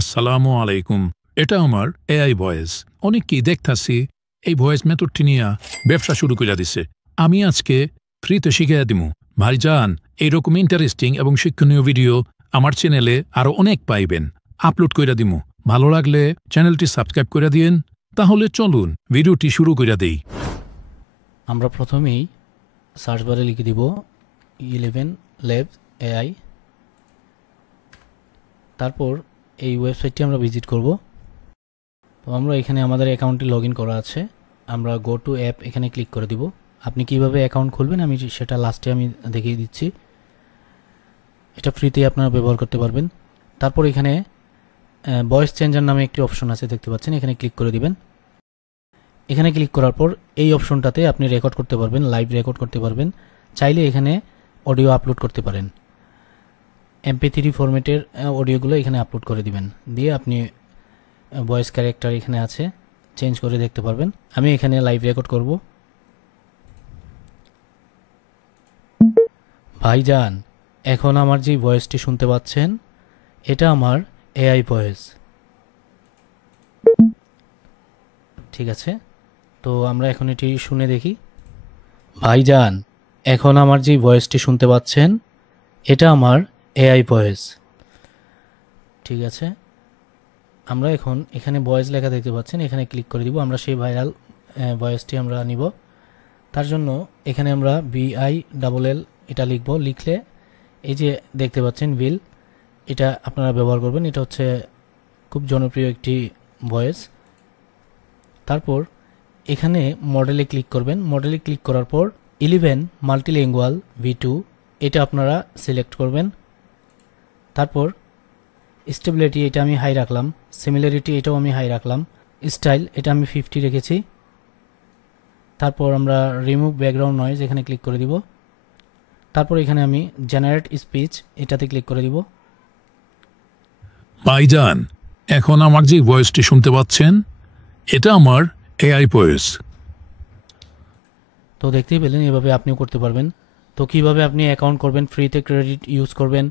আসসালামু আলাইকুম। এটা আমার এআই ভয়েস। অনেককেই দেখতাছি এই ভয়েস মেথডটি নিয়ে ব্যবসা শুরু করে দিছে। আমি আজকে ফ্রিতে শিখিয়ে দিমু। ভাইজান, এইরকম ইন্টারেস্টিং এবং শিক্ষণীয় ভিডিও আমার চ্যানেলে আরো অনেক পাইবেন। আপলোড করে দিমু। ভালো লাগলে চ্যানেলটি সাবস্ক্রাইব করে দিয়েন। তাহলে চলুন ভিডিওটি শুরু করে দেই। আমরা প্রথমেই সার্চ বারে লিখে দিব 11 ল্যাব এআই। তারপর এই ওয়েবসাইটটি আমরা ভিজিট করব। তো আমরা এখানে আমাদের অ্যাকাউন্টটি লগ করা আছে। আমরা গো টু অ্যাপ এখানে ক্লিক করে দিব। আপনি কিভাবে অ্যাকাউন্ট খুলবেন আমি সেটা লাস্টে দেখিয়ে দিচ্ছি। এটা ফ্রিতে আপনারা ব্যবহার করতে পারবেন। তারপর এখানে ভয়েস চেঞ্জার নামে একটি অপশন আছে, দেখতে পাচ্ছেন, এখানে ক্লিক করে দিবেন। এখানে ক্লিক করার পর এই অপশনটাতে আপনি রেকর্ড করতে পারবেন, লাইভ রেকর্ড করতে পারবেন। চাইলে এখানে অডিও আপলোড করতে পারেন। MP3 ফরম্যাটের অডিওগুলো এখানে আপলোড করে দিবেন। দিয়ে আপনি ভয়েস ক্যারেক্টার এখানে আছে, চেঞ্জ করে দেখতে পারবেন। আমি এখানে লাইভ রেকর্ড করব। ভাইজান, এখন আমার যে ভয়েসটি শুনতে পাচ্ছেন এটা আমার এআই ভয়েস। ঠিক আছে, তো আমরা এখন এটি শুনে দেখি। ভাইজান, এখন আমার যে ভয়েসটি শুনতে পাচ্ছেন এটা আমার এআই ভয়েস। ঠিক আছে, আমরা এখন এখানে ভয়েস লেখা দেখতে পাচ্ছেন, এখানে ক্লিক করে দিব। আমরা সেই ভাইরাল ভয়েসটি আমরা নিব। তার জন্য এখানে আমরা VILL এটা লিখব। লিখলে এই যে দেখতে পাচ্ছেন ভিল, এটা আপনারা ব্যবহার করবেন। এটা হচ্ছে খুব জনপ্রিয় একটি ভয়েস। তারপর এখানে মডেলে ক্লিক করবেন। মডেলে ক্লিক করার পর 11 মাল্টিলিঙ্গুয়াল V2 এটা আপনারা সিলেক্ট করবেন। তারপর স্টেবিলিটি এটা আমি হাই রাখলাম, সিমিলারিটি এটাও আমি হাই রাখলাম, স্টাইল এটা আমি 50 রেখেছি। তারপর আমরা রিমুভ ব্যাকগ্রাউন্ড নয়েজ এখানে ক্লিক করে দিব। তারপর এখানে আমি জেনারেট স্পিচ এটাতে ক্লিক করে দিব। ভাইজান, এখন আমার যে ভয়েসটি শুনতে পাচ্ছেন এটা আমার এআই ভয়েস। তো দেখতেই পেলেন, এভাবে আপনিও করতে পারবেন। তো কিভাবে আপনি অ্যাকাউন্ট করবেন, ফ্রিতে ক্রেডিট ইউজ করবেন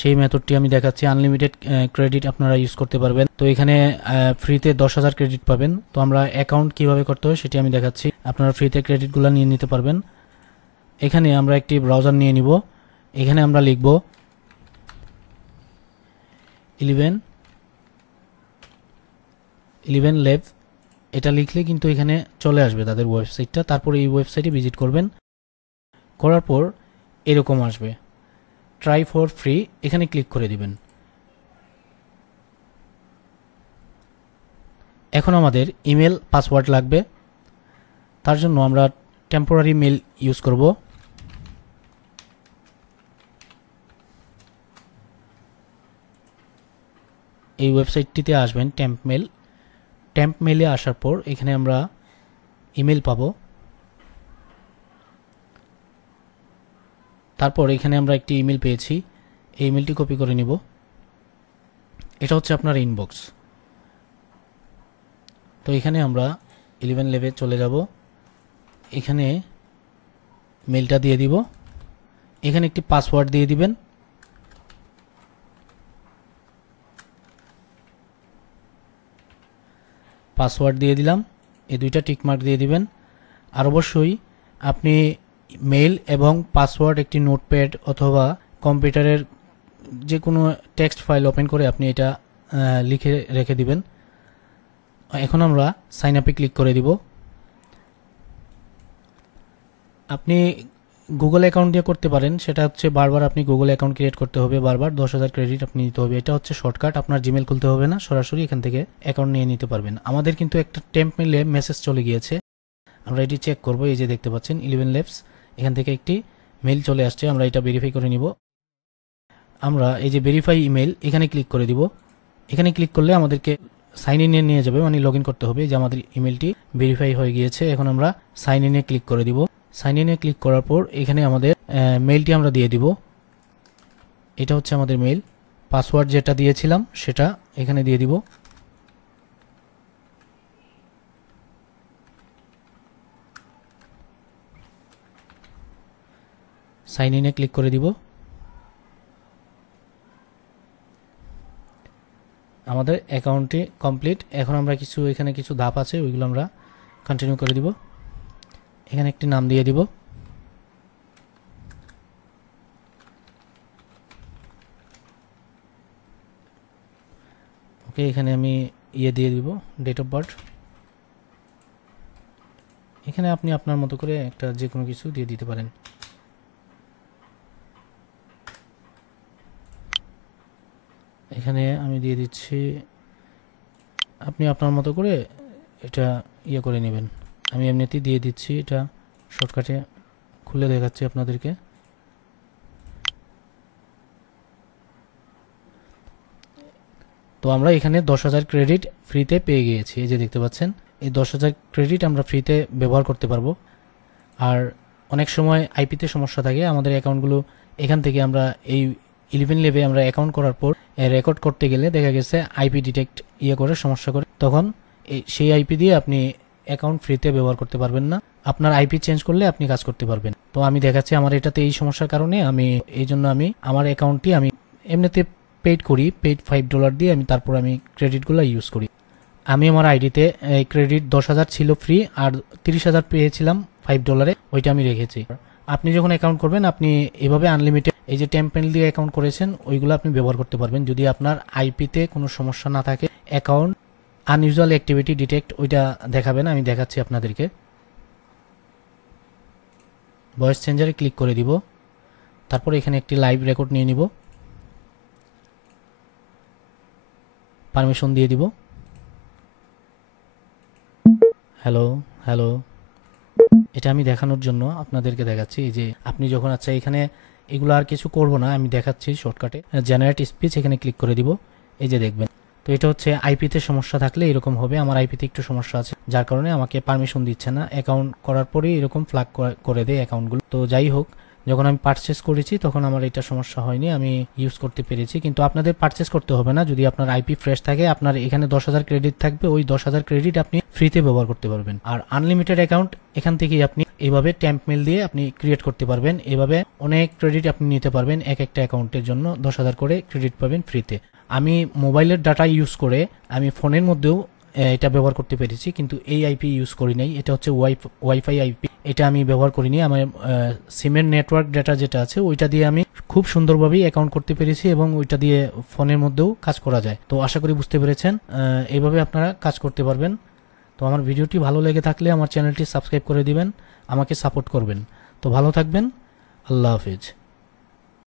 সেই মেথডটি আমি দেখাচ্ছি। আনলিমিটেড ক্রেডিট আপনারা ইউজ করতে পারবেন। তো এখানে ফ্রিতে 10,000 ক্রেডিট পাবেন। তো আমরা অ্যাকাউন্ট কিভাবে করতে হয় সেটি আমি দেখাচ্ছি। আপনারা ফ্রিতে ক্রেডিটগুলো নিয়ে নিতে পারবেন। এখানে আমরা একটি ব্রাউজার নিয়ে নিব। এখানে আমরা লিখব 11 ল্যাব। এটা লিখলে কিন্তু এখানে চলে আসবে তাদের ওয়েবসাইটটা। তারপর এই ওয়েবসাইটে ভিজিট করবেন। করার পর এরকম আসবে, ট্রাই ফর ফ্রি, এখানে ক্লিক করে দিবেন। এখন আমাদের ইমেল পাসওয়ার্ড লাগবে। তার জন্য আমরা টেম্পোরারি মেল ইউজ করব। এই ওয়েবসাইটটিতে আসবেন, টেম্প মেলে আসার পর এখানে আমরা ইমেল পাবো। তারপর এখানে আমরা একটি ইমেল পেয়েছি, এই ইমেলটি কপি করে নিব। এটা হচ্ছে আপনার ইনবক্স। তো এখানে আমরা 11 লেভে চলে যাব। এখানে মেলটা দিয়ে দিব। এখানে একটি পাসওয়ার্ড দিয়ে দিবেন। পাসওয়ার্ড দিয়ে দিলাম, এই দুইটা টিকমার্ক দিয়ে দিবেন। আর অবশ্যই আপনি মেল এবং পাসওয়ার্ড একটি নোটপ্যাড অথবা কম্পিউটারের যে কোনো টেক্সট ফাইল ওপেন করে আপনি এটা লিখে রেখে দিবেন। এখন আমরা সাইন আপে ক্লিক করে দিব। আপনি গুগল অ্যাকাউন্ট দিয়ে করতে পারেন, সেটা হচ্ছে বারবার আপনি গুগল অ্যাকাউন্ট ক্রিয়েট করতে হবে, বারবার 10,000 ক্রেডিট আপনি নিতে হবে। এটা হচ্ছে শর্টকাট, আপনার জিমেল খুলতে হবে না, সরাসরি এখান থেকে অ্যাকাউন্ট নিয়ে নিতে পারবেন। আমাদের কিন্তু একটা টেম্প মেলে মেসেজ চলে গিয়েছে, আমরা এটি চেক করব। এই যে দেখতে পাচ্ছেন 11 ল্যাবস, এখান থেকে একটি মেল চলে আসছে। আমরা এটা ভেরিফাই করে নিব। আমরা এই যে ভেরিফাই ইমেল এখানে ক্লিক করে দিব। এখানে ক্লিক করলে আমাদেরকে সাইন ইনে নিয়ে যাবে, মানে লগ ইন করতে হবে যে আমাদের ইমেলটি ভেরিফাই হয়ে গিয়েছে। এখন আমরা সাইন ইনে ক্লিক করে দিব। সাইন ইনে ক্লিক করার পর এখানে আমাদের মেলটি আমরা দিয়ে দিব। এটা হচ্ছে আমাদের মেল। পাসওয়ার্ড যেটা দিয়েছিলাম সেটা এখানে দিয়ে দিব। সাইন ইনে ক্লিক করে দিব। আমাদের অ্যাকাউন্টটি কমপ্লিট। এখন আমরা এখানে কিছু ধাপ আছে, ওইগুলো আমরা কন্টিনিউ করে দিব। এখানে একটি নাম দিয়ে দিব। ওকে, এখানে আমি দিয়ে দিব ডেট অফ বার্থ। এখানে আপনি আপনার মতো করে একটা যে কোনো কিছু দিয়ে দিতে পারেন। এখানে আমি দিয়ে দিচ্ছি, আপনি আপনার মতো করে এটা করে নেবেন। আমি এমনিতেই দিয়ে দিচ্ছি, এটা শর্টকাটে খুলে দেখাচ্ছি আপনাদেরকে। তো আমরা এখানে 10,000 ক্রেডিট ফ্রিতে পেয়ে গিয়েছি। এই যে দেখতে পাচ্ছেন, এই 10,000 ক্রেডিট আমরা ফ্রিতে ব্যবহার করতে পারবো। আর অনেক সময় আইপিতে সমস্যা থাকে, আমাদের অ্যাকাউন্টগুলো এখান থেকে আমরা এই 11 লেভে আমরা অ্যাকাউন্ট করার পর রেকর্ড করতে গেলে দেখা গেছে আইপি ডিটেক্ট করে সমস্যা করে, তখন সেই আইপি দিয়ে আপনি অ্যাকাউন্ট ফ্রিতে ব্যবহার করতে পারবেন না। আপনার আইপি চেঞ্জ করলে আপনি কাজ করতে পারবেন। তো আমি দেখাচ্ছি আমার এটাতে এই সমস্যার কারণে এই জন্য আমি আমার অ্যাকাউন্টটি আমি এমনিতে পেড করি, পেড $5 দিয়ে তারপর আমি ক্রেডিটগুলো ইউজ করি। আমি আমার আইডিতে ক্রেডিট 10,000 ছিল ফ্রি, আর 30,000 পেয়েছিলাম $5, ওইটা আমি রেখেছি। আপনি যখন অ্যাকাউন্ট করবেন আপনি এভাবে আনলিমিটেড এই যে টেম্পেল দিয়ে অ্যাকাউন্ট করেছেন ওইগুলো আপনি ব্যবহার করতে পারবেন, যদি আপনার আইপিতে কোনো সমস্যা না থাকে। অ্যাকাউন্ট আনইউজুয়াল অ্যাক্টিভিটি ডিটেক্ট ওইটা দেখাবেন, আমি দেখাচ্ছি আপনাদেরকে। ভয়েস চেঞ্জারে ক্লিক করে দিব, তারপর এখানে একটি লাইভ রেকর্ড নিয়ে নিব, পারমিশন দিয়ে দিব। হ্যালো হ্যালো, এটা আমি দেখানোর জন্য আপনাদেরকে দেখাচ্ছি যে আপনি যখন এখানে এগুলো আর কিছু করব না, আমি দেখাচ্ছি শর্টকাটে। জেনারেট স্পিচ এখানে ক্লিক করে দিব, এই যে দেখবেন। তো এটা হচ্ছে আইপিতে সমস্যা থাকলে এরকম হবে। আমার আইপিতে একটু সমস্যা আছে, যার কারণে আমাকে পারমিশন দিচ্ছে না। অ্যাকাউন্ট করার পরেই এরকম ফ্ল্যাগ করে দেয় অ্যাকাউন্টগুলো। তো যাই হোক, যখন আমি পারচেস করেছি তখন আমার এটা সমস্যা হয়নি, আমি ইউজ করতে পেরেছি। কিন্তু আপনাদের পারচেস করতে হবে না, যদি আপনার আইপি ফ্রেশ থাকে, আপনার এখানে 10,000 ক্রেডিট থাকবে, ওই 10,000 ক্রেডিট আপনি ফ্রিতে ব্যবহার করতে পারবেন। আর আনলিমিটেড অ্যাকাউন্ট এখান থেকেই আপনি এইভাবে ট্যাম্প মেল দিয়ে আপনি ক্রিয়েট করতে পারবেন। এভাবে অনেক ক্রেডিট আপনি নিতে পারবেন, এক একটা অ্যাকাউন্টের জন্য 10,000 করে ক্রেডিট পাবেন ফ্রিতে। আমি মোবাইলের ডাটা ইউজ করে আমি ফোনের মধ্যেও এটা ব্যবহার করতে পেরেছি, কিন্তু এই আইপি ইউজ করি নাই। এটা হচ্ছে ওয়াইফাই আইপি, এটা আমি ব্যবহার করিনি। আমার সিমের নেটওয়ার্ক ডাটা যেটা আছে ওইটা দিয়ে আমি খুব সুন্দরভাবেই অ্যাকাউন্ট করতে পেরেছি, এবং ওইটা দিয়ে ফোনের মধ্যেও কাজ করা যায়। তো আশা করি বুঝতে পেরেছেন, এইভাবে আপনারা কাজ করতে পারবেন। তো আমার ভিডিওটি ভালো লেগে থাকলে আমার চ্যানেলটি সাবস্ক্রাইব করে দিবেন, আমাকে সাপোর্ট করবেন। তো ভালো থাকবেন, আল্লাহ হাফিজ।